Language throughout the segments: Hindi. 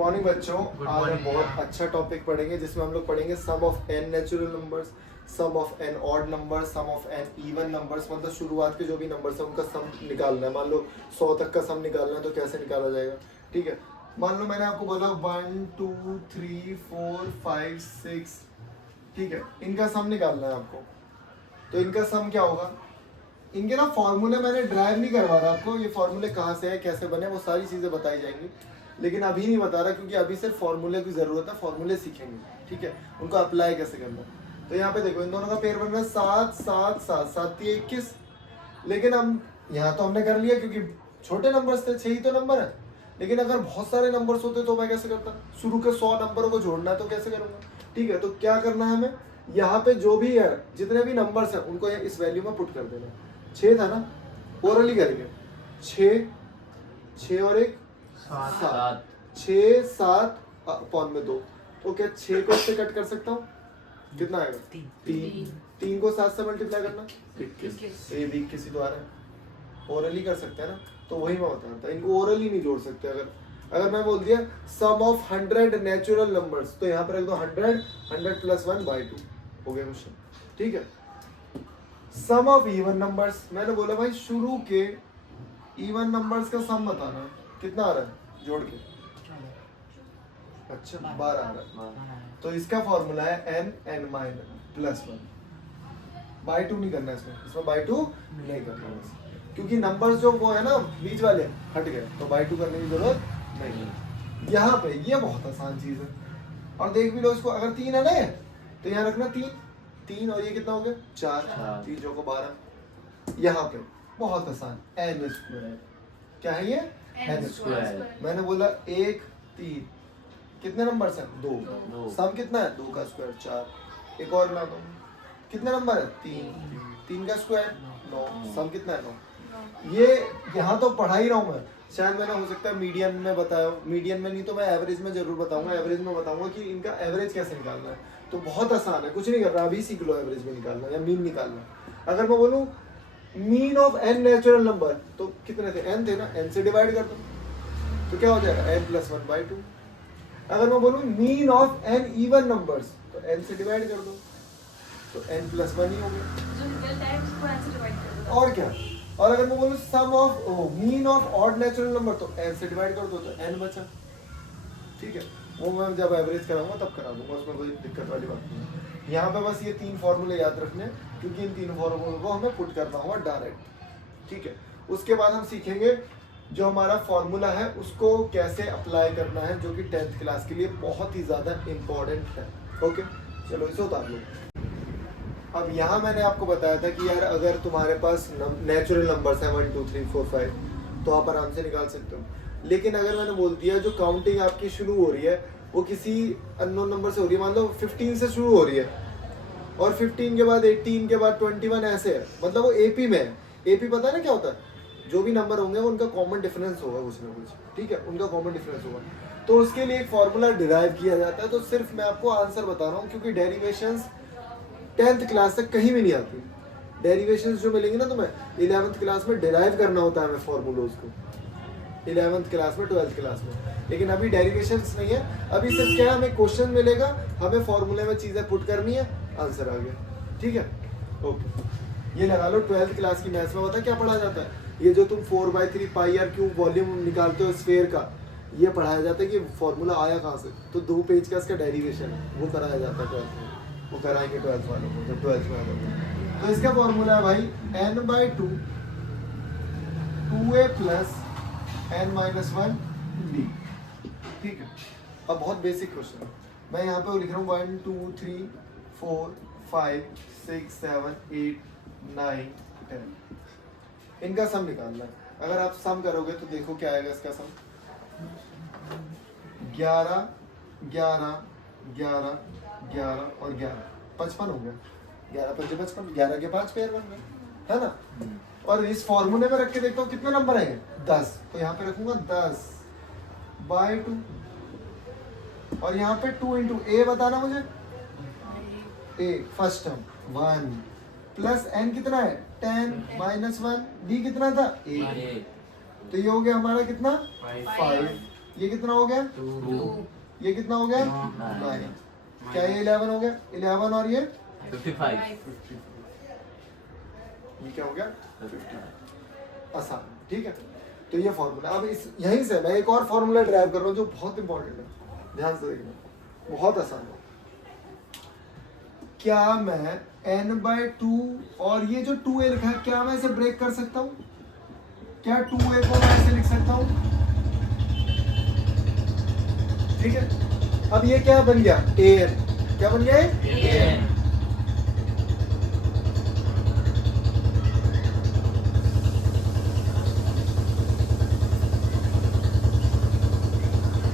मॉर्निंग बच्चों। आज हम बहुत अच्छा टॉपिक पढ़ेंगे जिसमें हम लोग पढ़ेंगे sum of N natural numbers, sum of n odd number, sum of N even numbers. मतलब शुरुआत के जो भी नंबर्स हैं उनका सम निकालना है। मान लो 100 तक का सम निकालना है तो कैसे निकाला जाएगा। ठीक है, मान लो मैंने आपको बोला 1 2 3 4 5 6, ठीक है, इनका सम निकालना है आपको। तो इनका सम क्या होगा, इनके ना फॉर्मूले मैंने ड्राइव नहीं करवा रहा आपको, ये फॉर्मूले कहाँ से है कैसे बने वो सारी चीज़ें बताई जाएंगी, लेकिन अभी नहीं बता रहा क्योंकि अभी सिर्फ फॉर्मूले की ज़रूरत है। फॉर्मूले सीखेंगे, ठीक है, उनको अप्लाई कैसे करना है। तो यहाँ पे देखो इन दोनों का पेयर बन रहा है 7 7 7 7 3 21। लेकिन हम यहाँ तो हमने कर लिया क्योंकि छोटे नंबर्स थे, 6 ही तो नंबर है। लेकिन अगर बहुत सारे नंबर्स होते तो मैं कैसे करता, शुरू के 100 नंबरों को जोड़ना है तो कैसे करूँगा। ठीक है, तो क्या करना है हमें, यहाँ पे जो भी है जितने भी नंबर्स हैं उनको इस वैल्यू में पुट कर देना। 6 था ना, ओरली करेंगे। 6 6 और 1 7, 6 7 अपॉन में 2। तो क्या 6 को इससे कट कर सकता हूँ, कितना आएगा 3। 3 को 7 से मल्टीप्लाई करना 21। ये भी 21 ही तो आ रहा है। ओरली कर सकते हैं ना, तो वही मैं बता रहा था, इनको ओरली नहीं जोड़ सकते। अगर मैं बोल दिया सम ऑफ 100 नेचुरल नंबर्स तो यहाँ पर रख दो 100 प्लस 1/2 हो गया क्वेश्चन। ठीक है, सम ऑफ इवन नंबर्स, मैंने बोला भाई शुरू के इवन नंबर्स का सम बताना, कितना आ रहा है जोड़ के। अच्छा 12 आ रहा है। तो इसका फॉर्मूला है n+1/2 नहीं करना इसमें by2 नहीं करना क्योंकि नंबर्स जो वो है ना बीच वाले हट गए, तो by2 करने की जरूरत नहीं है। यहाँ पे ये बहुत आसान चीज है। और देख भी लो इसको, अगर 3 है ना तो यहाँ रखना 3 और ये कितना हो गया 4, 3 को 12। यहाँ पे बहुत आसान n²। क्या है ये n²। मैंने बोला 1 3 कितने नंबर हैं 2, सम कितना है 2 का स्क्वायर 4। एक और बना दो, कितने नंबर है 3 का स्क्वायर 9, सम कितना है 9। ये यहाँ तो पढ़ा ही रहा हूँ मैं, शायद मैंने हो सकता है मीडियन में बताया, मीडियन में नहीं तो मैं एवरेज में जरूर बताऊंगा। एवरेज में बताऊंगा कि इनका एवरेज कैसे निकालना है। तो बहुत आसान है, कुछ नहीं कर रहा, अभी सीख लो एवरेज में निकालना या मीन निकालना। अगर मैं बोलूँ mean of N natural number तो कितने थे, n थे ना, n से डिवाइड कर दो तो क्या हो जाएगा n+1/2। अगर मैं बोलूँ mean of N even numbers तो n से डिवाइड कर दो तो n+1 ही हो गया, और क्या। और अगर मैं बोलूँ sum of mean of odd natural number तो n से डिवाइड कर दो तो n बचा। ठीक है, वो मैं जब एवरेज कराऊंगा तब करा दूंगा, उसमें कोई दिक्कत वाली बात नहीं है। यहाँ पे बस ये 3 फॉर्मूले याद रखने क्योंकि इन 3 फॉर्मूलों को हमें पुट करना होगा डायरेक्ट। ठीक है, उसके बाद हम सीखेंगे जो हमारा फॉर्मूला है उसको कैसे अप्लाई करना है, जो कि 10th क्लास के लिए बहुत ही ज़्यादा इम्पोर्टेंट है। ओके, चलो इसे उतार लो। अब यहाँ मैंने आपको बताया था कि यार अगर तुम्हारे पास नेचुरल नंबर्स हैं 1 2 3 4 5 तो आप आराम से निकाल सकते हो। लेकिन अगर मैंने बोल दिया जो काउंटिंग आपकी शुरू हो रही है वो किसी अननोन नंबर से हो रही है, मान लो 15 से शुरू हो रही है और 15 के बाद 18 के बाद 21 ऐसे है, मतलब वो एपी में है। एपी पता है ना क्या होता है, जो भी नंबर होंगे वो उनका कॉमन डिफरेंस होगा कुछ ना कुछ। ठीक है, उनका कॉमन डिफरेंस होगा, तो उसके लिए एक फॉर्मूला डिराइव किया जाता है। तो सिर्फ मैं आपको आंसर बता रहा हूँ क्योंकि डेरिवेशंस 10th क्लास तक कहीं भी नहीं आती। डेरिवेशंस जो मिलेंगे ना तुम्हें 11th क्लास में डिराइव करना होता है हमें फॉर्मूलोज को, 11th क्लास में 12th क्लास में। लेकिन अभी डेरिवेशंस नहीं है, अभी सिर्फ क्या है हमें क्वेश्चन मिलेगा, हमें फॉर्मूले में चीज़ें पुट करनी है, आंसर आ गया। ठीक है, ओके, ये लगा लो 12th क्लास की मैथ्स में पता क्या पढ़ा जाता है, ये जो तुम 4/3 πr³ वॉल्यूम निकालते हो स्फेयर का, ये पढ़ाया जाता है कि फॉर्मूला आया कहाँ से। तो 2 पेज का इसका डेरिवेशन है, वो कराया जाता है 12th में, वो कराएंगे 12th वालों को जब 12th में आ जाता है। तो इसका फॉर्मूला है भाई n/2 2a + n-1d। ठीक है, अब बहुत बेसिक क्वेश्चन है, मैं यहाँ पे लिख रहा हूँ 1 2 3 4 5 6 7 8 9 10। इनका सम निकालना है। अगर आप सम करोगे तो देखो क्या आएगा इसका सम, 11 11 11 11 और 11 55 हो गया। 11 5 55, 11 के 5 पेयर बन गए, है ना। और इस फॉर्मूले में रख के देखता हूँ कितने नंबर आएंगे 10, तो यहाँ पे रखूंगा 10/2 और यहाँ पे 2 × a बताना मुझे, a first term 1 plus n कितना है 10 -1 d कितना था 8, तो ये हो गया हमारा कितना 5। ये कितना हो गया 2 ये कितना हो गया 9 क्या ये 11 हो गया 11 और ये 55 ये क्या हो गया 50 आसान ठीक है। तो ये फॉर्मूला अब इस यहीं से मैं एक और फॉर्मूला ड्राइव कर रहा हूँ जो बहुत इंपॉर्टेंट है ध्यान से देखना बहुत आसान है। क्या मैं n/2 और ये जो 2a लिखा है क्या मैं इसे ब्रेक कर सकता हूँ क्या 2a को मैं ऐसे लिख सकता हूँ ठीक है। अब ये क्या बन गया an क्या बन गया है an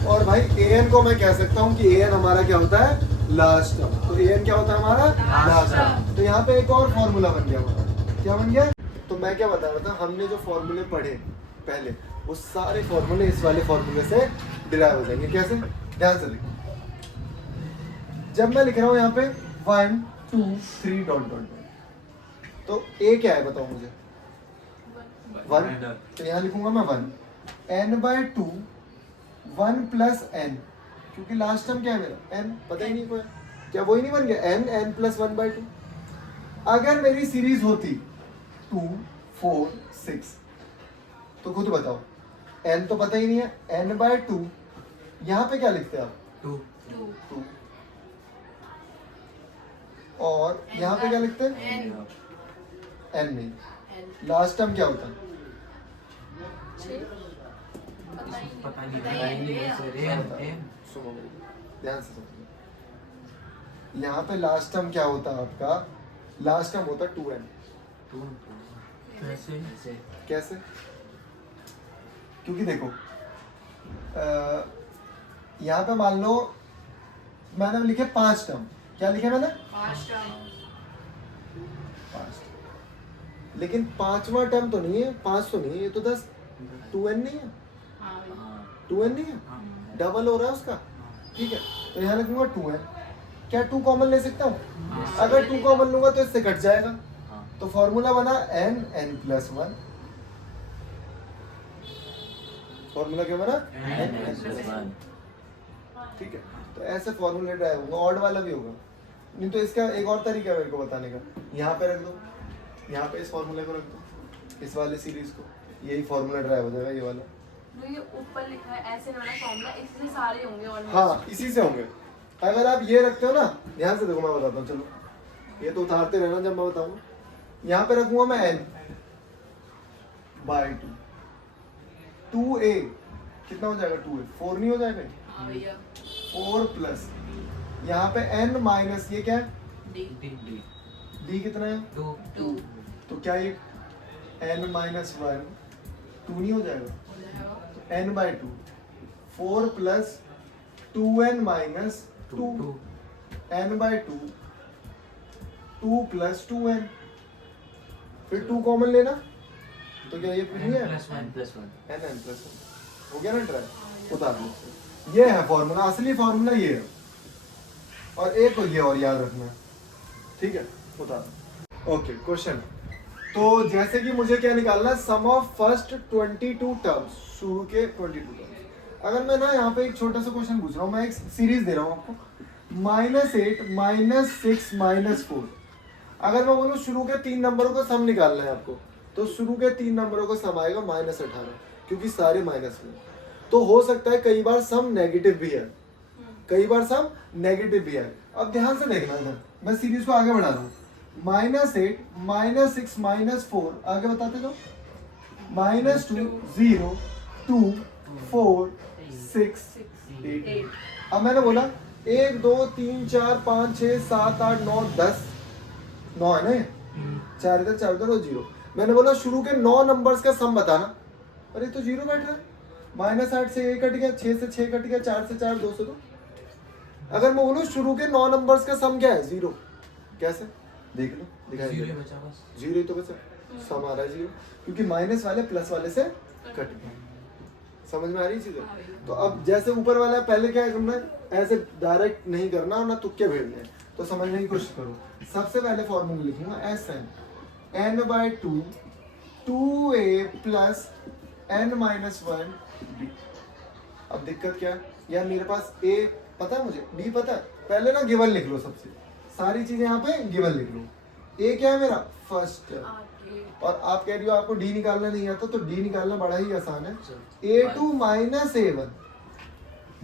और भाई an को मैं कह सकता हूँ कि an हमारा क्या होता है लास्ट टर्म। तो an क्या होता है हमारा लास्ट टर्म। तो यहाँ पे एक और फॉर्मूला बन गया हमारा क्या बन गया। तो मैं क्या बता रहा था हमने जो फॉर्मूले पढ़े पहले वो सारे फॉर्मूले इस वाले फॉर्मूले से डिराइव हो जाएंगे। कैसे ध्यान से देखो जब मैं लिख रहा हूँ यहाँ पे 1 2 3 डॉट डॉट तो a क्या है बताओ मुझे 1 तो यहाँ लिखूंगा मैं 1 n/2 1 प्लस n क्योंकि लास्ट टर्म क्या है मेरा n पता ही नहीं कोई क्या वही नहीं बन गया n प्लस 1/2। अगर मेरी सीरीज होती 2 4 6 तो खुद बताओ n तो पता ही नहीं है n/2 यहाँ पे क्या लिखते हैं आप 2 और यहाँ पे क्या लिखते हैं n नहीं लास्ट टर्म क्या होता है पता नहीं सुनो ध्यान से सुनो यहाँ पे लास्ट टर्म क्या होता है आपका लास्ट टर्म होता है 2n कैसे क्योंकि देखो यहाँ पे मान लो मैंने लिखे 5 टर्म क्या लिखे मैंने 5 लेकिन 5वां टर्म तो नहीं है 5 तो नहीं है ये तो 10 2n नहीं है 2n नहीं है डबल हो रहा है उसका ठीक है। तो यहाँ लिखूंगा 2n क्या 2 कॉमन ले सकता हूँ अगर 2 कॉमन लूंगा तो इससे कट जाएगा तो फॉर्मूला बना n+1 फॉर्मूला क्या बना n+1 ठीक है। तो ऐसे फॉर्मूले ड्राइव होगा ऑड वाला भी होगा नहीं तो इसका एक और तरीका है मेरे को बताने का यहाँ पे रख दो यहाँ पे इस फॉर्मूले को रख दो इस वाले सीरीज को यही फॉर्मूला ड्राइव हो जाएगा ये वाला जो ये ऊपर लिखा है ऐसे वाला फॉर्मूला इससे सारे होंगे और हाँ इसी से होंगे। अगर आप ये रखते हो ना ध्यान से देखो मैं बताता हूँ चलो ये तो उतारते रहना जब मैं बताऊंगा। यहाँ पे रखूंगा मैं n/2 2a कितना हो जाएगा 2a 4 नहीं हो जाएगा हाँ भैया 4 प्लस यहाँ पे n माइनस ये क्या है डी d कितना है 2 तो क्या ये n-1 2 नहीं हो जाएगा हो जाएगा n/2 4 plus 2n minus 2 n/2 2 plus 2n फिर 2 कॉमन लेना तो क्या ये फिर नहीं है n+1 हो गया ना ट्राई उतार लो। ये है फॉर्मूला असली फॉर्मूला ये है और एक को ये और याद रखना ठीक है उतार ओके क्वेश्चन। तो जैसे कि मुझे क्या निकालना है सम ऑफ फर्स्ट 22 टर्म्स शुरू के 22 टर्म्स। अगर मैं ना यहाँ पे एक छोटा सा क्वेश्चन पूछ रहा हूँ मैं एक सीरीज दे रहा हूँ आपको -8 -6 -4 अगर मैं बोलूँ शुरू के 3 नंबरों का सम निकालना है आपको तो शुरू के 3 नंबरों का सम आएगा -18 क्योंकि सारे माइनस में। तो हो सकता है कई बार सम नेगेटिव भी है कई बार सम नेगेटिव भी है। अब ध्यान से देखना था मैं सीरीज को आगे बढ़ा रहा हूँ -8 -6 -4 आगे बताते जाओ -2 0 2 4 6 8। अब मैंने बोला 1 2 3 4 5 6 7 8 9 10 9 है ना 4 इधर 4 उधर और 0। मैंने बोला शुरू के 9 नंबर्स का सम बताना अरे तो 0 बैठ रहा है -8 से 1 कट गया 6 से 6 कट गया 4 से 4 2 से 2। अगर मैं बोलूँ शुरू के 9 नंबर्स का सम क्या है 0 कैसे देख लो दिखाई 0 ही तो बचा सम आ रहा है 0 क्योंकि माइनस वाले प्लस वाले से कट गए। समझ में आ रही चीजें। तो अब जैसे ऊपर वाला पहले क्या करना है ऐसे डायरेक्ट नहीं करना और ना तुक्के भेजने हैं तो समझने की कोशिश करो। सबसे पहले फॉर्मूला लिखूंगा Sn n/2 2a plus n-1 d अब दिक्कत क्या है यार, मेरे पास ए पता है मुझे, बी पता है, पहले ना गिवन लिख लो, सबसे सारी चीजें यहाँ पे गिवन लिख लो। ए क्या है मेरा फर्स्ट, और आप कह रही हो आपको डी निकालना नहीं आता, तो डी निकालना बड़ा ही आसान है। A2 माइनस A1,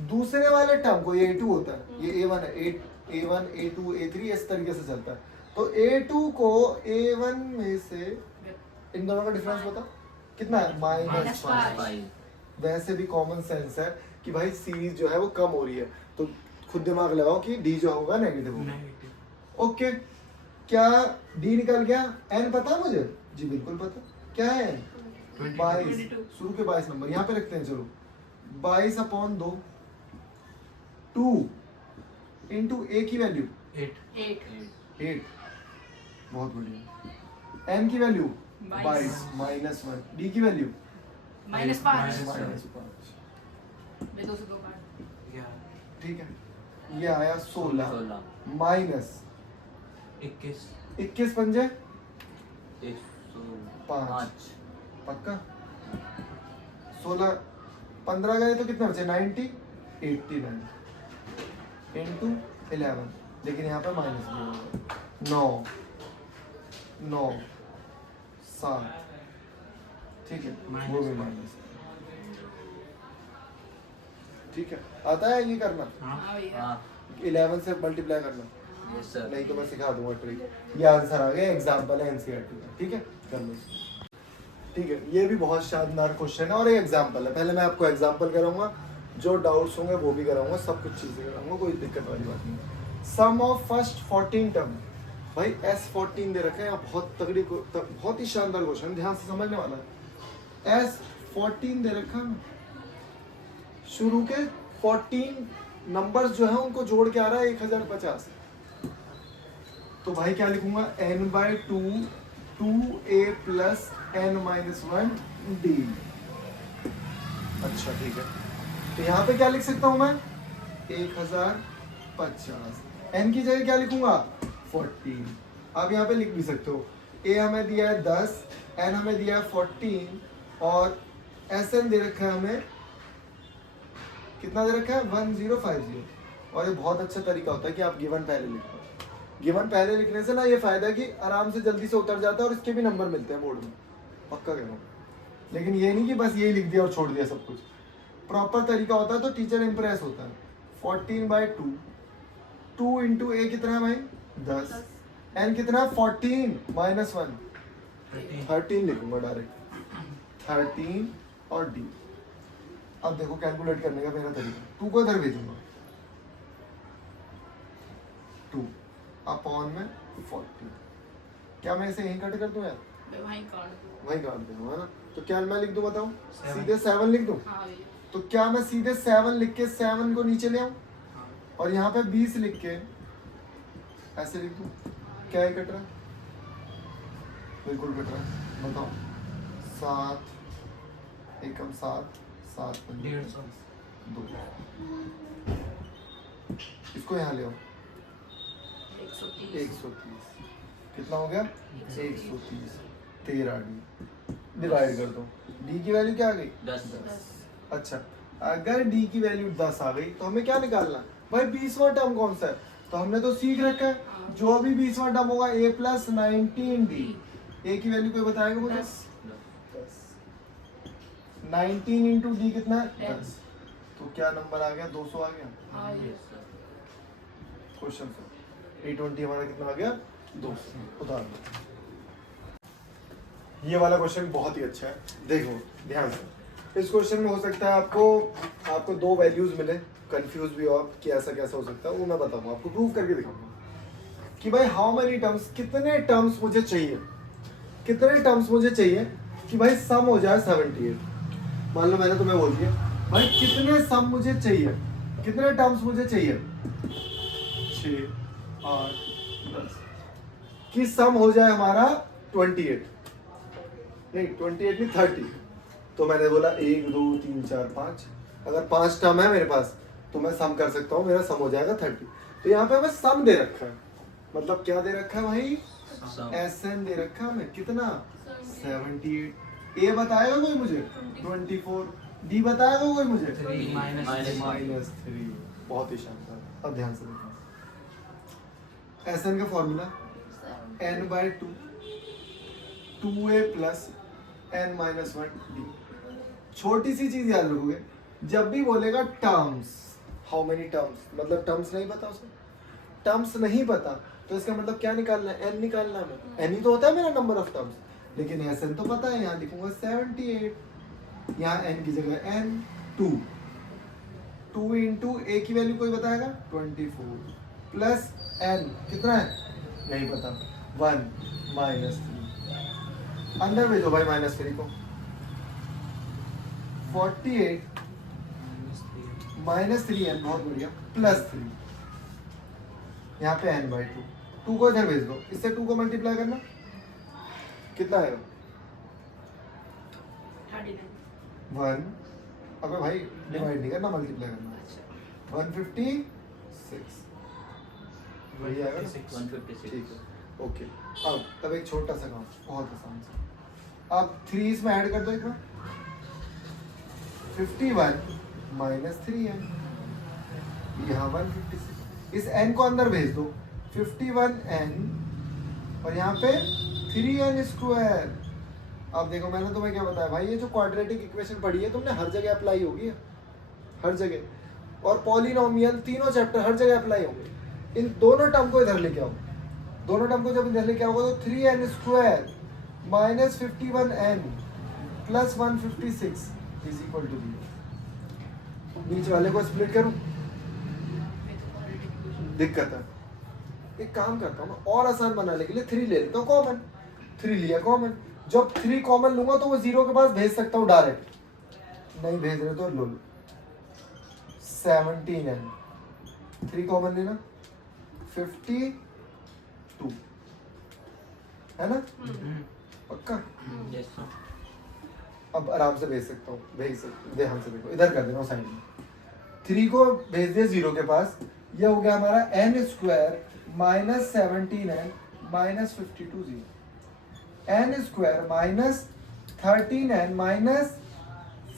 दूसरे वाले टर्म को A2 होता है, ये A1 है, A1 A2 A3 इस तरीके से चलता है। तो A2 को A1 में से इन दोनों का डिफरेंस बता कितना है, -5। 5 वैसे भी कॉमन सेंस है कि भाई सीरीज जो है वो कम हो रही है, तो खुद दिमाग लगाओ कि डी जो होगा नेगेटिव होगा। ओके, क्या डी निकल गया? एन पता है मुझे? जी बिल्कुल पता। क्या है एन? 22, शुरू के 22 नंबर यहाँ पे रखते हैं। चलो 22/2 2 इंटू ए की वैल्यू 8, बहुत बढ़िया। एन की वैल्यू 22 -1, डी की वैल्यू -5। ठीक है, ये आया 16 माइनस 21 पंजे 5, पक्का। 16 15 गए तो कितना बचे 90, 89 इंटू 11, लेकिन यहाँ पे माइनस भी होगा 9 7, ठीक है, वो भी माइनस। ठीक है, आता है ये करना, 11 से मल्टीप्लाई करना। Yes sir. नहीं तो मैं सिखा दूंगा ट्रिक। ये आंसर आ गया, एग्जांपल है एनसीईआरटी का। ठीक है, कर लो। ठीक है, ये भी बहुत शानदार क्वेश्चन है और एक एग्जांपल है। पहले मैं आपको एग्जांपल कराऊंगा, जो डाउट्स होंगे वो भी कराऊंगा, सब कुछ चीजें कराऊंगा, कोई दिक्कत वाली बात नहीं। सम ऑफ फर्स्ट 14 टर्म, भाई S14 दे रखा है यहाँ, बहुत तगड़ी बहुत ही शानदार क्वेश्चन, ध्यान से समझने वाला है। S14 दे रखा है, शुरू के 14 नंबर्स जो है उनको जोड़ के आ रहा है 1050। तो भाई क्या लिखूंगा, n/2 2a plus n-1 d। अच्छा ठीक है, तो यहाँ पे क्या लिख सकता हूँ मैं, 1050। n की जगह क्या लिखूंगा, 14। अब यहाँ पे लिख भी सकते हो, a हमें दिया है 10, n हमें दिया है 14, और Sn दे रखा है हमें, कितना दे रखा है 1050। और ये बहुत अच्छा तरीका होता है कि आप गिवन पहले लिखो। गिवन पहले लिखने से ना ये फायदा है कि आराम से जल्दी से उतर जाता है और इसके भी नंबर मिलते हैं बोर्ड में, पक्का कह रहा हूँ। लेकिन ये नहीं कि बस यही लिख दिया और छोड़ दिया सब कुछ, प्रॉपर तरीका होता है तो टीचर इंप्रेस होता है। 14/2, 2 इंटू ए कितना है भाई 10, एन कितना है 14 -1 13 लिखूंगा डायरेक्ट, 13 और डी। अब देखो कैलकुलेट करने का मेरा तरीका, 2 को इधर भेजूंगा, 2 अपॉन में 40। क्या मैं इसे यहीं कट कर दूं यार, वहीं काट दूंगा, है ना। तो क्या मैं लिख दूं बताओ, सीधे 7 लिख दूं। तो क्या मैं सीधे 7 लिख के 7 को नीचे ले आऊं और यहाँ पे 20 लिख के ऐसे लिख दूं, क्या ही कट रहा है, बिल्कुल कट रहा है, बताओ। 7 एकम 7 7 2, इसको यहाँ ले आओ, 130 कितना हो गया 130, 13 डी, डिवाइड कर दो, डी की वैल्यू क्या आ गई 10। अच्छा, अगर डी की वैल्यू 10 आ गई तो हमें क्या निकालना भाई, 20वां टर्म कौन सा है, तो हमने तो सीख रखा है जो भी 20वां टर्म होगा a प्लस 19d। a की वैल्यू कोई बताएगा मुझे, 10। 19 इंटू डी कितना है 10, तो क्या नंबर आ गया 200 आ गया। क्वेश्चन सर A20 हमारा कितना आ गया 200, उतार दो। ये वाला क्वेश्चन बहुत ही अच्छा है, देखो ध्यान से। इस क्वेश्चन में हो सकता है आपको 2 वैल्यूज मिले, कंफ्यूज भी हो आप कि ऐसा कैसा हो सकता है, वो मैं बताऊंगा आपको, प्रूव करके दिखाऊंगा कि भाई हाउ मेनी टर्म्स, कितने टर्म्स मुझे चाहिए, कितने टर्म्स मुझे चाहिए कि भाई सम हो जाए 78। मान लो मैंने तुम्हें बोल दिया भाई कितने सम मुझे चाहिए, कितने टर्म्स मुझे चाहिए, 6 8 10 कि सम हो जाए हमारा 28, नहीं 28 नहीं 30। तो मैंने बोला 1 2 3 4 5, अगर 5 टर्म है मेरे पास तो मैं सम कर सकता हूँ, मेरा सम हो जाएगा 30। तो यहाँ पे हमें सम दे रखा है, मतलब क्या दे रखा है भाई, Sn दे रखा है हमें कितना 78। ए बताएगा कोई मुझे 24, डी बताएगा कोई मुझे? Three minus -3। बहुत ही शानदार। अब ध्यान से देखना, एसएन का formula n/2 2a plus n-1 d। छोटी सी चीज याद रखोगे, जब भी बोलेगा टर्म्स, हाउ मेनी टर्म्स, मतलब टर्म्स नहीं पता उसे, टर्म्स नहीं पता तो इसका मतलब क्या निकालना है? n निकालना है। n ही तो होता है मेरा नंबर ऑफ टर्म्स, लेकिन एसएन तो पता है, यहाँ लिखूंगा 78, यहाँ n की जगह n 2 इंटू a की वैल्यू कोई बताएगा? 24 प्लस n कितना है? नहीं पता, 1 -3। अंदर भेजो भाई -3 को। 48 -3n, बहुत बढ़िया, +3, यहाँ पे n/2। 2 को इधर भेज दो, इससे 2 को मल्टीप्लाई करना, कितना आएगा? 1। अबे भाई डिवाइड नहीं करना, मल्टीप्लाई करना। 156 वही आएगा ना? 156। ठीक है, ओके। अब तब एक छोटा सा काम, बहुत आसान सा। अब 3 इसमें ऐड कर दो एक बार। 51 -3n, यहाँ 156, इस n को अंदर भेज दो। 51n और यहाँ पे 3n²। अब देखो मैंने तुम्हें क्या बताया भाई, ये जो क्वाड्रेटिक इक्वेशन पढ़ी है तुमने, हर जगह अप्लाई होगी, हर जगह, और पॉलिनोमियल तीनों चैप्टर हर जगह अप्लाई होंगे। इन दोनों टर्म को इधर लेके आओ, दोनोगे तो 3n² -51n + 156 = 0। बीच वाले को स्प्लिट करूं, दिक्कत है। एक काम करता हूँ मैं, और आसान बनाने के लिए 3 ले लेता हूँ कॉमन। 3 लिया कॉमन, जब 3 कॉमन लूंगा तो वो 0 के पास भेज सकता हूँ डायरेक्ट, नहीं भेज रहे तो लो 17n। 3 कॉमन लेना, 52 है ना? पक्का? Yes sir। अब आराम से भेज सकता हूँ, भेज सकते, ध्यान से देखो, इधर कर देना साइड में। 3 को भेज दिया 0 के पास, ये हो गया हमारा n² -17n -52 0। n² -13n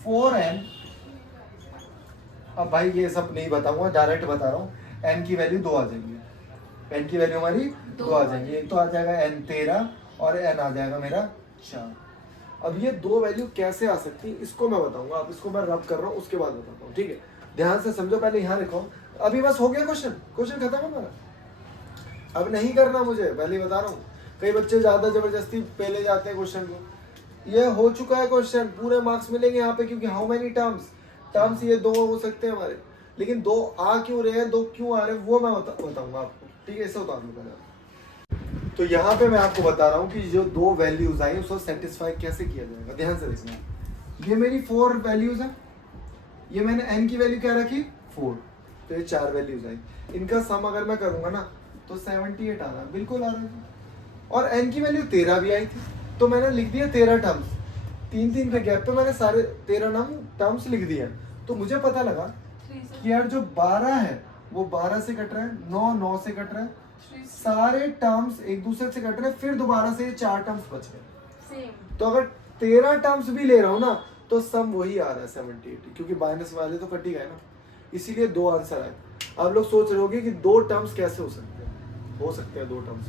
-4n। अब भाई ये सब नहीं बताऊंगा, डायरेक्ट बता रहा हूँ, n की वैल्यू 2 आ जाएगी, n की वैल्यू हमारी 2 आ जाएंगी। एक तो आ जाएगा n 13 और n आ जाएगा मेरा 4। अब ये 2 वैल्यू कैसे आ सकती है इसको मैं बताऊंगा, अब इसको मैं रब कर रहा हूँ, उसके बाद बताता हूँ, ठीक है? ध्यान से समझो, पहले यहाँ लिखो। अभी बस हो गया क्वेश्चन खत्म है हमारा, अब नहीं करना मुझे, पहले बता रहा हूँ। कई बच्चे ज्यादा जबरदस्ती पहले जाते हैं क्वेश्चन को, ये हो चुका है क्वेश्चन, पूरे मार्क्स मिलेंगे यहाँ पे, क्योंकि हाउ मेनी टर्म्स ये 2 हो सकते हैं हमारे, लेकिन 2 आ क्यों रहे हैं, 2 क्यों आ रहे हैं, वो मैं बताऊंगा आपको, ठीक है? इसे उतार लो पहले। तो यहाँ पे मैं आपको बता रहा हूँ कि जो 2 वैल्यूज आई उसको सेटिस्फाई कैसे किया जाएगा। ध्यान से देखना, ये मेरी 4 वैल्यूज है, ये मैंने n की वैल्यू क्या रखी 4, तो ये 4 वैल्यूज आई, इनका सम अगर मैं करूंगा ना तो 78 आ रहा है, बिल्कुल आ रहा है। और n की वैल्यू 13 भी आई थी, तो मैंने लिख दिया 13 टर्म्स, 3 के गैप पे मैंने सारे 13 टर्म्स लिख दिए। तो मुझे पता लगा कि यार जो 12 है वो 12 से कट रहा है, 9 से कट रहा है, सारे टर्म्स एक दूसरे से कट रहे हैं, फिर दोबारा से ये 4 टर्म्स बच गए। तो अगर 13 टर्म्स भी ले रहा हूँ ना तो सम वही आ रहा है 78, क्योंकि माइनस वाले तो कट ही गए ना, इसीलिए 2 आंसर आए। आप लोग सोच रहे होंगे कि 2 टर्म्स कैसे हो सकते हैं, हो सकते हैं 2 टर्म्स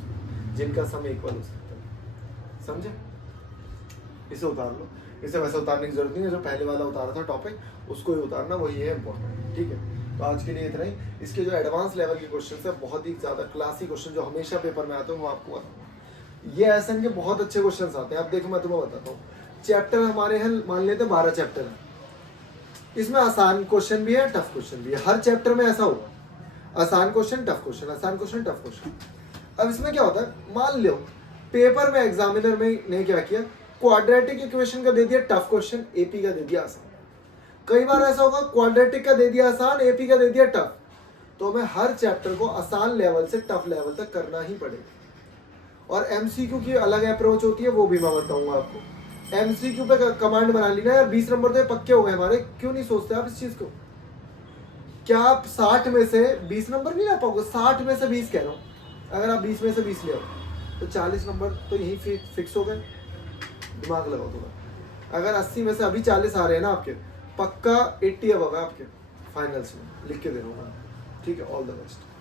जिनका सम इक्वल हो सकता है, समझे? इसे उतार लो, इसे वैसे उतारने की जरूरत नहीं है, जो पहले वाला उतारा था टॉपिक उसको ही उतारना, वही है इंपॉर्टेंट, ठीक है? तो आज के लिए इतना ही। इसके जो एडवांस लेवल के क्वेश्चन है, बहुत ही ज़्यादा क्लासी क्वेश्चन जो हमेशा पेपर में आते हैं, वो आपको बताऊंगा। ये एसएन के बहुत अच्छे क्वेश्चन आते हैं। अब देखो मैं तुम्हें बताता हूँ, चैप्टर हमारे हैं, मान लेते हैं 12 चैप्टर है, इसमें आसान क्वेश्चन भी है, टफ क्वेश्चन भी है, हर चैप्टर में ऐसा होगा, आसान क्वेश्चन टफ क्वेश्चन, आसान क्वेश्चन टफ क्वेश्चन। अब इसमें क्या होता है, मान लो पेपर में एग्जामिनर में ने क्या किया, क्वाड्रेटिक इक्वेशन का दे दिया टफ क्वेश्चन, एपी का दे दिया आसान। कई बार ऐसा होगा क्वाड्रेटिक का दे दिया आसान, एपी का दे दिया टफ, तो हमें हर चैप्टर को आसान लेवल से टफ लेवल तक करना ही पड़ेगा। और एमसीक्यू की अलग अप्रोच होती है, वो भी मैं बताऊंगा आपको। एमसीक्यू पे कमांड बना ली ना यार, 20 नंबर तो पक्के हो गए हमारे, क्यों नहीं सोचते आप इस चीज को? क्या आप 60 में से 20 नंबर नहीं ला पाओगे? 60 में से 20 कह रहा हूँ, अगर आप 20 में से 20 ले आओ तो 40 नंबर तो यही फिक्स हो गए। दिमाग लगाओ थोड़ा, अगर 80 में से अभी 40 आ रहे हैं ना आपके, पक्का 80 अब होगा आपके फाइनल्स में, लिख के दे रहा हूँ मैं, ठीक है, ऑल द बेस्ट।